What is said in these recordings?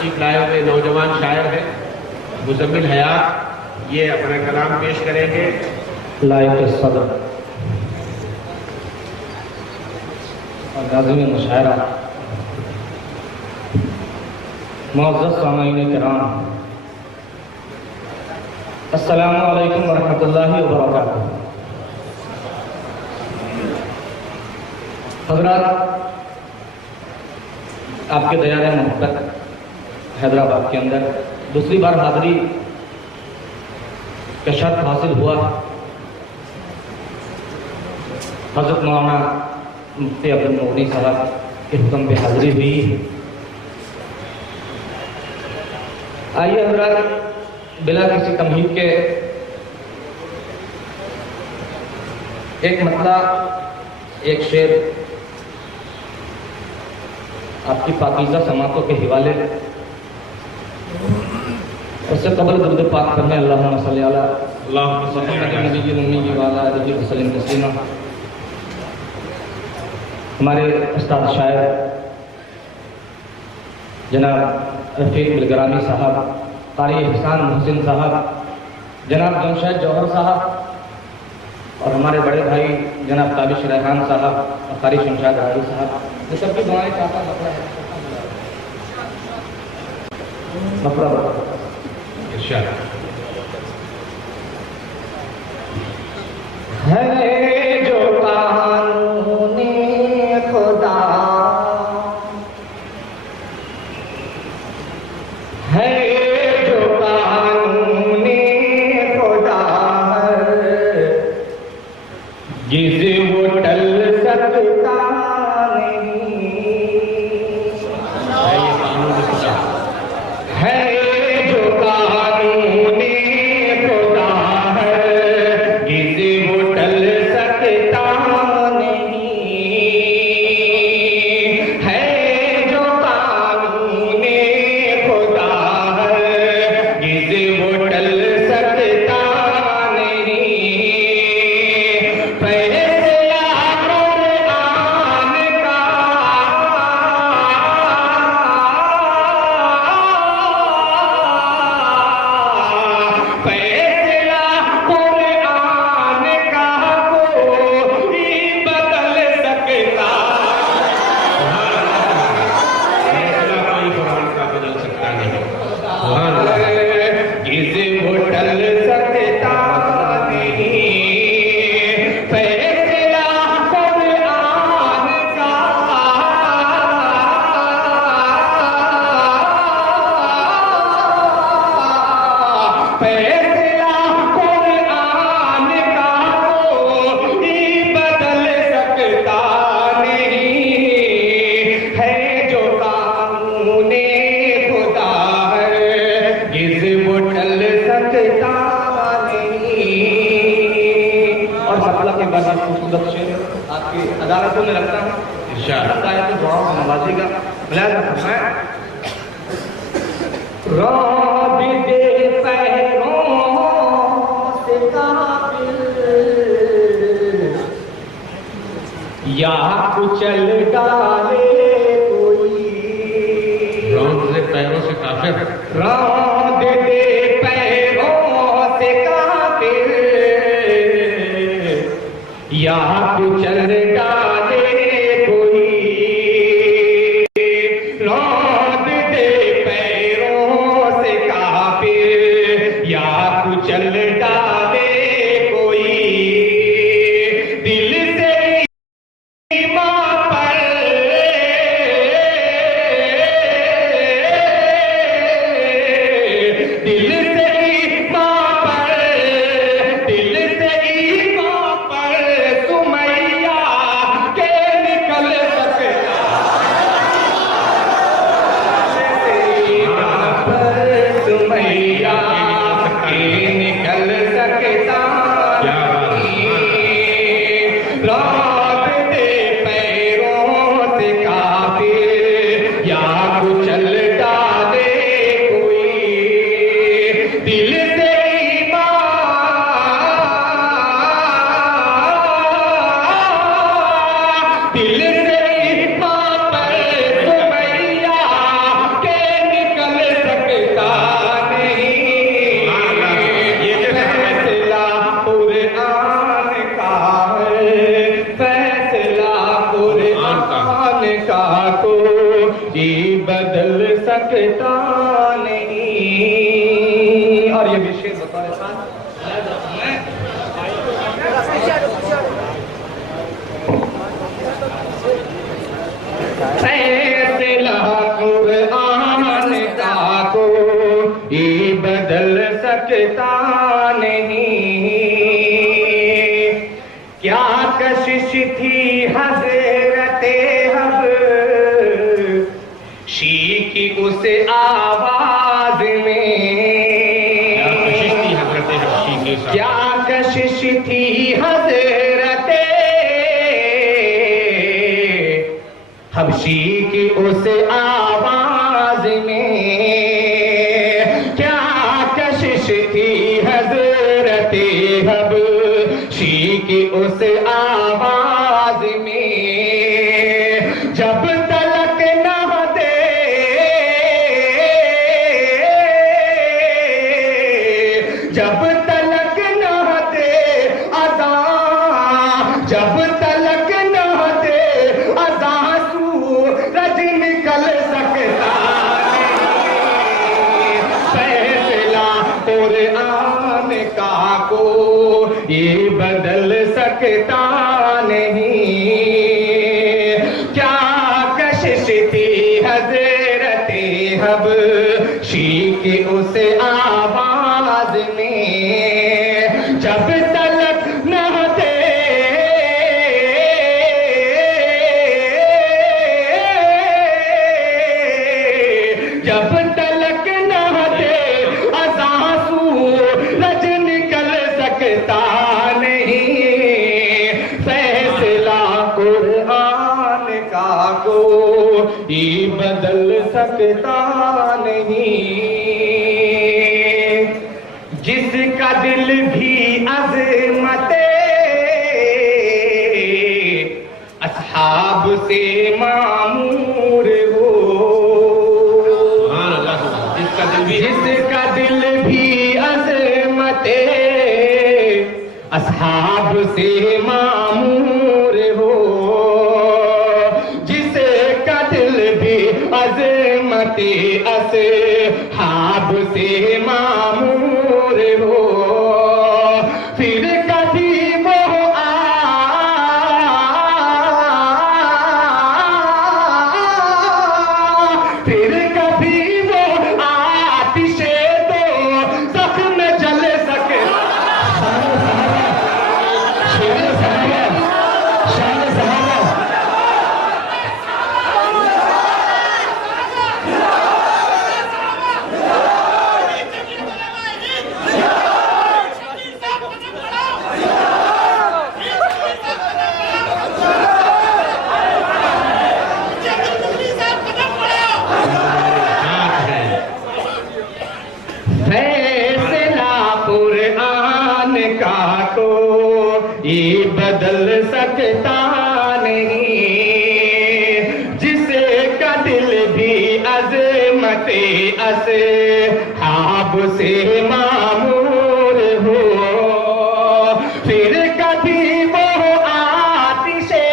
तशरीफ लाए हुए नौजवान शायर हैं मुज़म्मिल हयात, ये अपना कलाम पेश करेंगे। लायक सदर और नाज़िम मुशायरा, मुअज़्ज़ज़ सामईन किराम, अस्सलामु अलैकुम वरहमतुल्लाहि वबरकातुहू। हज़रात, आपके दयार मोहब्बत हैदराबाद के अंदर दूसरी बार हाज़री का शर्फ हासिल हुआ। हज़रत मौलाना मुफ्ती अब्दुल मोदी साहब के हुक्म पे हाज़री हुई। आइए हज़रात, बिला किसी तमहीद के एक मतला, एक शेर आपकी पाकीज़ा समातों के हवाले, उससे कबल दुरूद पाक करने अल्लाहुम्मा सल्ली अला नबी उम्मी व अला आलिहि व सल्लिम तस्लीमा। हमारे उस्ताद शायर जनाब रफ़ीक बिलग्रामी साहब, कारी एहसान मोहसिन साहब, जनाब जमशेद जौहर साहब और हमारे बड़े भाई जनाब ताबिश रेहान साहब और कारी शमशाद राही साहब, ये सबकी दुआएं चाहता बकरा है जो कानूने खुदा है, जो कानूने खुदा जिसे वो टल सकता अदालतों में रखता हूँ, इंशाअल्लाह तो दुआ में नवाजेगा। या कुचल डाले कोई, रौंद दे पैरों से काफिर, रौंद दे पैरों से काफिर, या कुचल डाले कोई, रौंद दे पैरों से काफिर, या कुचल डाले कोई, दिल से ईमान पर, दिल से ईमान पर, दिल से ईमान पर सुमैया सकता नहीं। और ये भी शेर बता रहे साथ फैसला कुरान का कोई बदल सकता नहीं। क्या कशिश थी हज़रते हबशी की उस आवाज में, क्या कशिश थी हज़रते हबशी की उस आवाज में, क्या कशिश थी हज़रते हबशी की उस आवाज में। जब तलक न दे, जब तलक न दे अज़ा, जब तलक न दे अज़ा सूरज निकल सकता नहीं। फैसला कुरान का कोई बदल सकता नहीं। क्या कशिश थी हज़रते हबशी की उस आवाज में। जब तलक न दे, जब तलक न दे अज़ा सूरज निकल सकता नहीं। फैसला कुरान का कोई बदल सकता नहीं। जिसका दिल भी अज़मते अस्हाब से मामूर हो, जिसका दिल भी अज़मते अस्हाब से मामूर हो, जिसका दिल भी अज़मते अस्हाब से मामूर हो, फिर कभी वो फिर कभी वो आतिशे दो जख्म जल सके। फैसला कुरान का कोई बदल सकता नहीं। जिसे का दिल भी अज़मते अस्हाब से मामूर हो, फिर कभी वो आतिशे,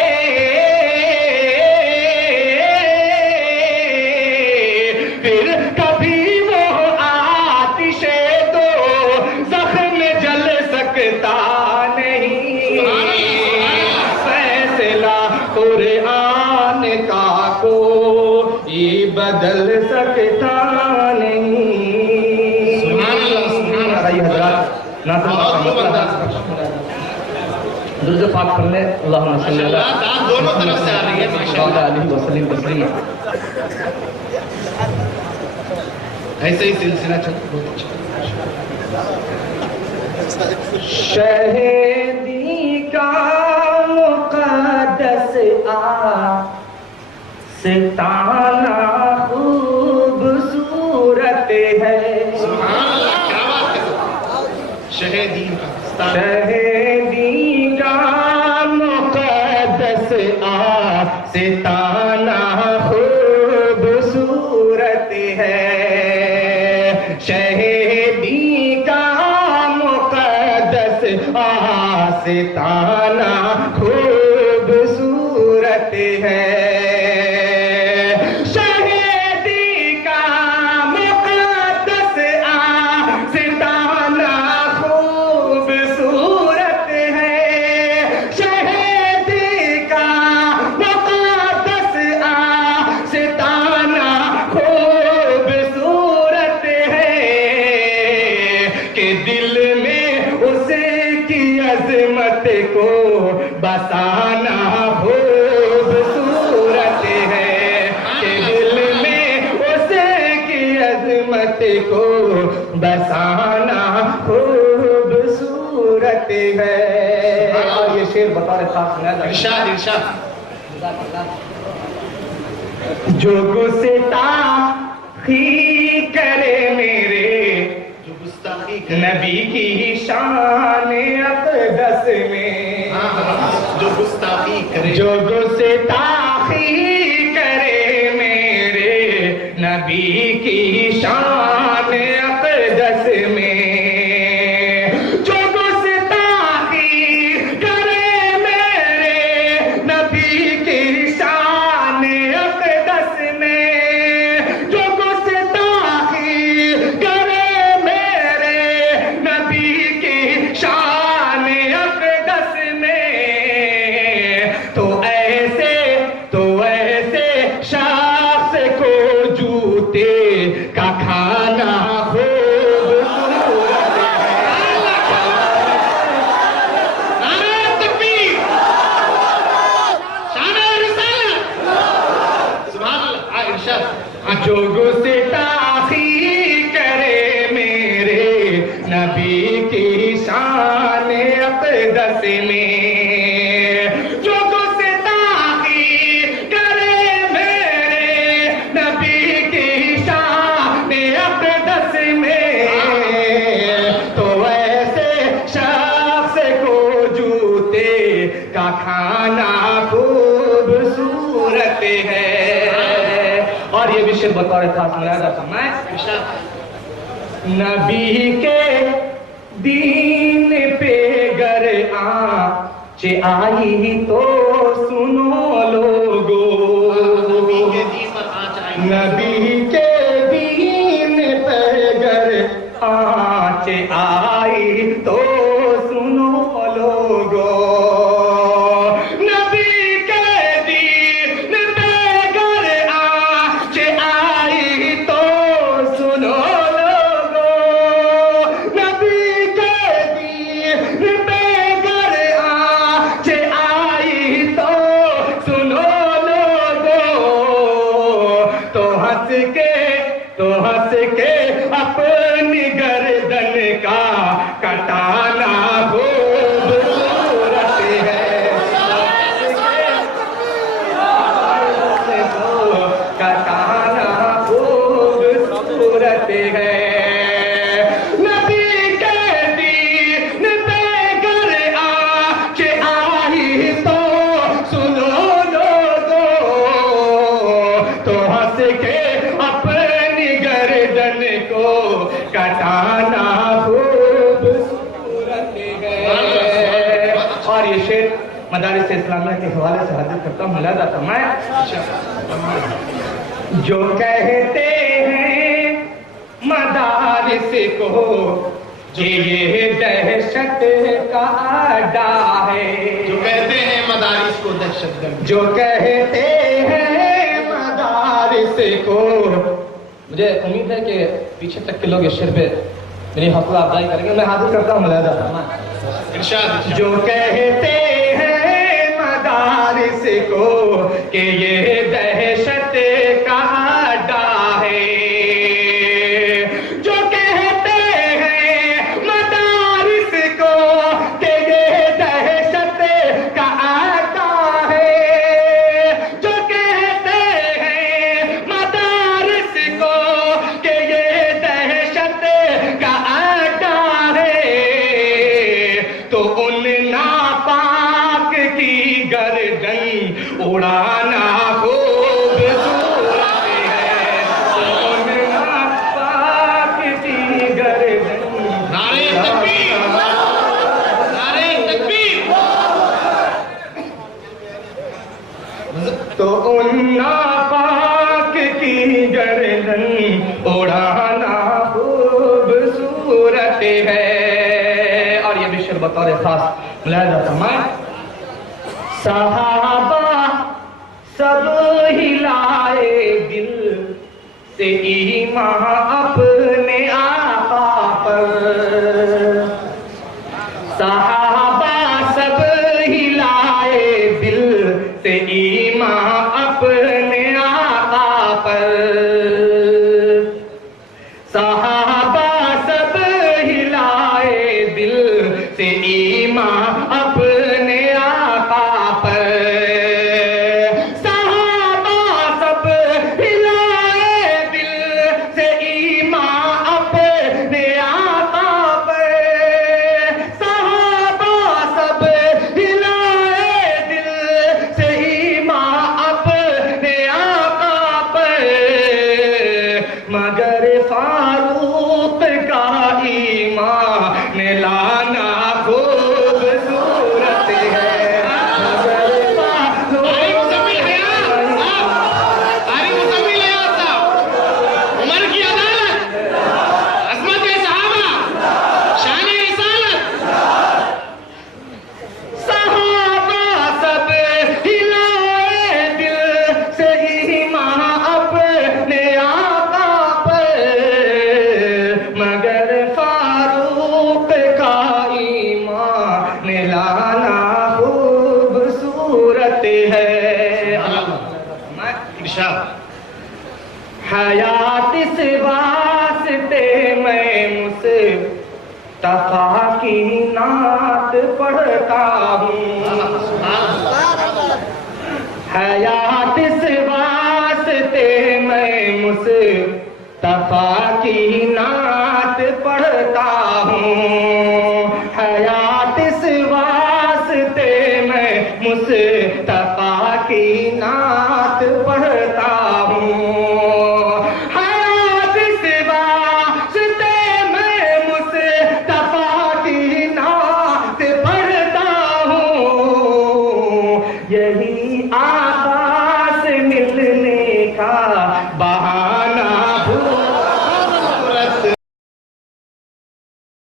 फिर कभी वो आतिशे दो जख्म जल सकता नहीं। फैसला कुरान का कोई बदल सकता नहीं। दुरूद पाक पढ़ ले। अल्लाहुम्मा सल्ली अला दोनों तरफ से आ रही है माशाअल्लाह। ऐसे ही सिलसिला चल बहुत अच्छा। शहीदी का मुक़द्दस आस्ताना खूबसूरत है। क्या बात है। शहीदी का मुक़द्दस आस्ताना खूबसूरत है। शहीदी का मुक़द्दस आस्ताना खूबसूरत है। शहीदी का के दिल में उसकी अजमत को बसाना खूबसूरत है, के दिल में उसकी अजमत को बसाना खूबसूरत है। और ये शेर बता रहे था इरशाद इरशाद। जो गुस्ताखी करे मेरे जो गुस्ताखी करे नबी की शान अक़दस में, जो गुस्ताखी करे, जो गुस्ताखी करे मेरे नबी की शान अक़दस में, जो गुस्ताखी करे मेरे नबी की शान अक़दस में, जो गुस्ताखी करे मेरे नबी की शान अक़दस में, तो ऐसे शख्स को जूते का खाना खूबसूरत है। नारे तकबीर, शान रिसालत, सुभान अल्लाह। इरशाद। जो गुस्ताखी करे मेरे नबी की शान अक़दस में, जो गुस्ताखी करे मेरे नबी की शान अक़दस में, तो ऐसे शख्स को जूते का खाना खूबसूरत है। और ये भी शेर बतौर खास मुलाहिजा फरमाए, नबी के दीन पे गर आँच आई तो सुनो लोगो, नबी के दीन पर आँच आई, नबी के दीन पे गर आँच आई तो सुनो लोगो, नबी के दीन पे गर आँच आई तो सुनो लोगो, नबी के दीन पे गर आँच आई तो सुनो लोगो, तो हंस के अपनी गर्दन का कटाना खूबसूरत है, कटाना खूबसूरत है। नबी के दीन पे गर आँच आई तो सुनो लोगो, तो हंस के अपनी गर्दन को कटाना खूबसूरत है। और ये शेर मदारिस इस्लामिया के हवाले से हाजिर करता हूँ, मुलाहिजा फरमाए, जो कहते हैं मदारिस को ये दहशत का अड्डा है, जो कहते हैं मदारिस को दहशतगर्द, जो कहते हैं मदारिस को, मुझे उम्मीद है कि पीछे तक के लोग इस शेर पे मेरी हौसला अफजाई करेंगे। मैं हाजिर करता हूँ मुलाहिजा फरमाए, इरशाद। जो कहते हैं मदारिस को कि ये दहशत का अड्डा है, जो कहते हैं मदारिस को कि ये दहशत का अड्डा है, जो कहते हैं मदारिस को कि ये दहशत का अड्डा है, तो उन नापाक की गर्दन उड़ाना खूबसूरत है, तो उन नापाक की गर्दन नारे तकबीर, नारे तकबीर। तो उन नापाक की गर्दन उड़ाना खूबसूरत है। और ये भी शेर बतौर खास मुलाहिजा फरमाए, सहाबा सब हिलाए दिल से ईमान अपने आका पर, सहाबा सब हिलाए दिल से ईमान अपने आका पर। सहाबा सब हिलाए दिल से ईमान अपने आका पर। सहाबा सब हिलाए दिल से ईमान अपने आका पर। मगर फारूक का ईमान लाना खूबसूरत है। मगर फारूक उमर की अदालत, अजमत सहाबा, शान रिसालत। सहाबा सब हिलाए दिल से ईमान अपने आका पर। मगर फारूक का ईमान लाना खूबसूरत है। इरशाद। हयात इस वास्ते मैं मुस्तफा की नात पढ़ता हूँ। हयात इस वास्ते मैं मुस्तफा की नात पढ़ता हूँ। हयात इस वास्ते मैं मुस्तफा की नात पढ़ता